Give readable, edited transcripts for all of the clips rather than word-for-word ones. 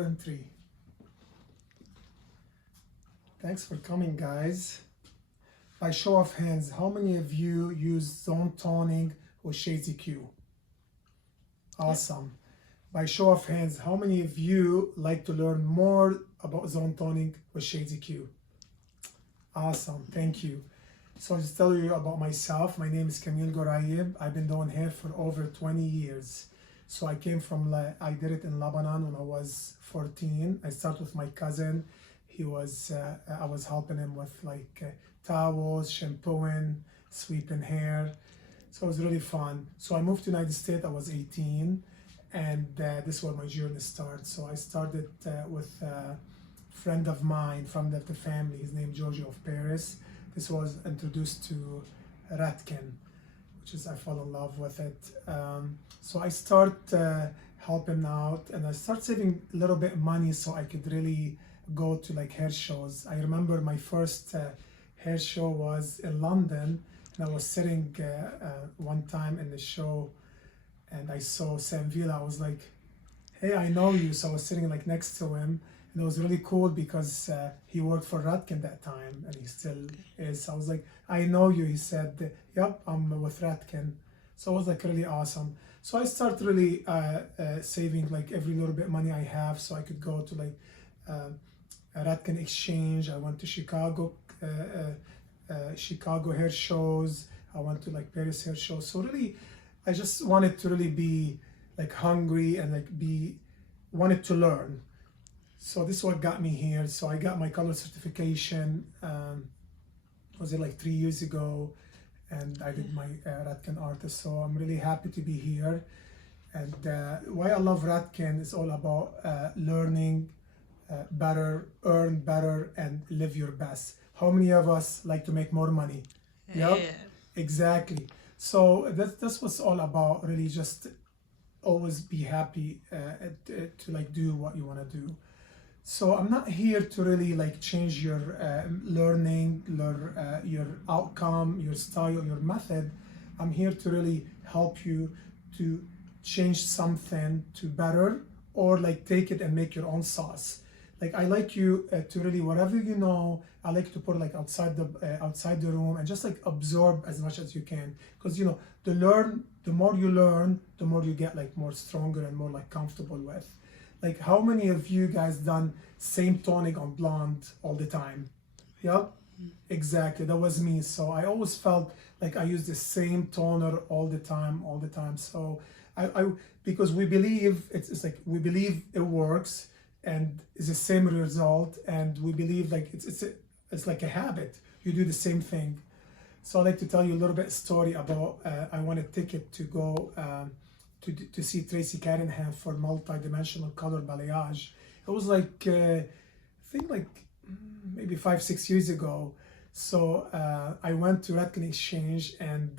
And three. Thanks for coming, guys. By show of hands, how many of you use zone toning with Shades EQ? Awesome. By show of hands, how many of you like to learn more about zone toning with Shades EQ? Awesome, thank you. So I'll just tell you about myself. My name is Camille Gorayeb. I've been doing hair for over 20 years. So I came from, I did it in Lebanon when I was 14. I started with my cousin. He was, I was helping him with towels, shampooing, sweeping hair. So it was really fun. So I moved to the United States, I was 18, and this is where my journey started. So I started with a friend of mine from the family, his name Giorgio of Paris. This was introduced to Redken, which is, I fell in love with it. So I start helping out, and I start saving a little bit of money so I could really go to hair shows. I remember my first hair show was in London, and I was sitting one time in the show, and I saw Sam Villa. I was like, hey, I know you. So I was sitting next to him, and it was really cool because he worked for Redken that time, and he still is. So I was like, I know you. He said, yep, I'm with Redken. So it was really awesome. So I started really saving every little bit of money I have so I could go to a Redken exchange. I went to Chicago hair shows. I went to Paris hair shows. So really, I just wanted to really be hungry and wanted to learn. So this is what got me here. So I got my color certification. Was it 3 years ago, and I did my Redken artist. So I'm really happy to be here. And why I love Redken is all about learning better, earn better, and live your best. How many of us like to make more money? Yep, yeah. Exactly. So that's what's all about. Really, just always be happy to do what you want to do. So I'm not here to really change your learning, your outcome, your style, your method. I'm here to really help you to change something to better, or take it and make your own sauce. I like you to really, whatever you know, I like to put outside the room and just absorb as much as you can, because the more you learn, the more you get more stronger and more comfortable with. How many of you guys done same toning on blonde all the time? Yep, exactly, that was me. So I always felt I use the same toner all the time. So I because we believe it's we believe it works and it's the same result, and we believe it's like a habit. You do the same thing. So I'd like to tell you a little bit story about I won a ticket to go to see Tracy Cadenham for multi-dimensional color balayage. It was I think maybe 5-6 years ago. So I went to Redken Exchange, and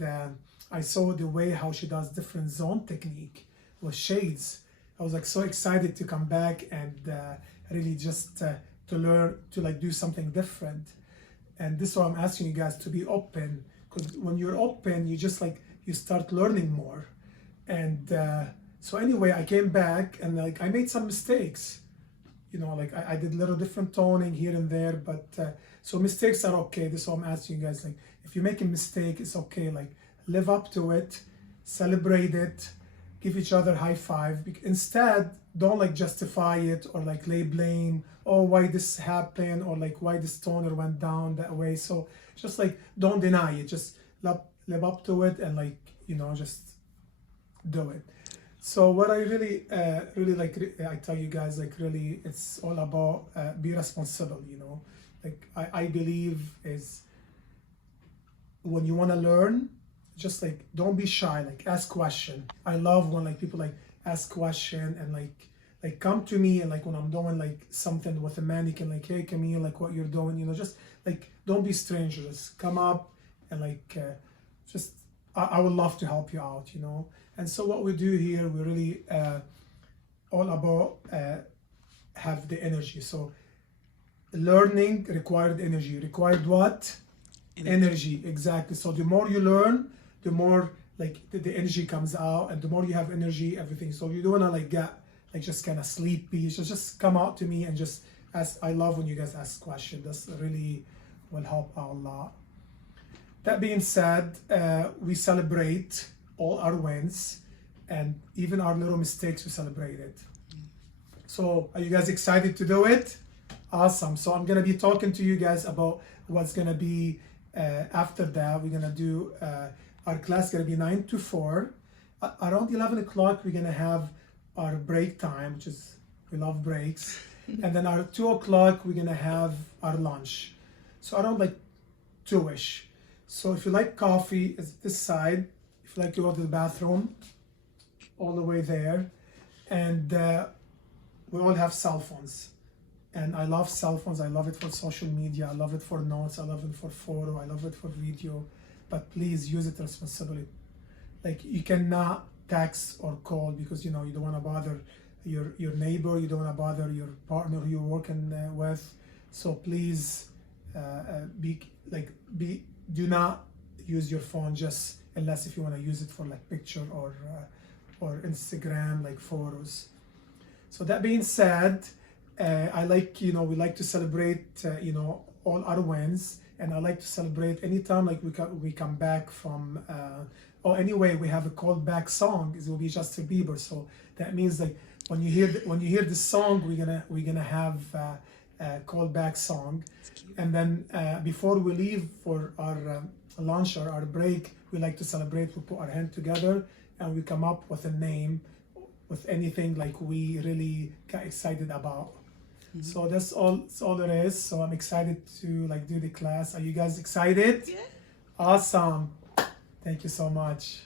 I saw the way how she does different zone technique with shades. I was so excited to come back and really just to learn to do something different. And this is why I'm asking you guys to be open, because when you're open, you just you start learning more. And so anyway, I came back and I made some mistakes. I did a little different toning here and there, but so mistakes are okay. This is why I'm asking you guys, if you make a mistake, it's okay. Live up to it, celebrate it, give each other high five. Instead, don't justify it or lay blame. Oh, why this happened, or why this toner went down that way. So just don't deny it. Just live up to it and just do it. So what I really I tell you guys, really, it's all about be responsible. I believe is when you want to learn, just don't be shy. Ask question. I love when people ask question and come to me, and when I'm doing something with a mannequin, hey Camille, what you're doing, just don't be strangers. Come up and just I would love to help you out, And so what we do here, we really all about have the energy. So learning required energy. Required what? Energy, exactly. So the more you learn, the more the energy comes out, and the more you have energy, everything. So you don't wanna get like just kind of sleepy, just come out to me and just ask. I love when you guys ask questions. That's really will help out a lot. That being said, we celebrate all our wins and even our little mistakes, we celebrate it. So are you guys excited to do it? Awesome. So I'm gonna be talking to you guys about what's gonna be after that. We're gonna do our class gonna be 9 to 4. Around 11 o'clock, we're gonna have our break time, which is, we love breaks. And then our 2 o'clock, we're gonna have our lunch. So around like 2-ish. So if you like coffee, it's this side. If you like to go to the bathroom, all the way there. And we all have cell phones. And I love cell phones. I love it for social media. I love it for notes. I love it for photo. I love it for video. But please use it responsibly. Like, you cannot text or call because you don't want to bother your neighbor. You don't want to bother your partner who you're working with. So please do not use your phone just unless if you want to use it for like picture or Instagram, like photos. So that being said, I like, we like to celebrate, all our wins, and I like to celebrate anytime like we come back from, anyway, we have a callback song. It will be Justin Bieber. So that means like when you hear this song, we're gonna have a callback song, and then before we leave for our lunch or our break, we like to celebrate. We put our hand together and we come up with a name, with anything like we really got excited about. Mm-hmm. So that's all there is. So I'm excited to like do the class. Are you guys excited? Yeah. Awesome. Thank you so much.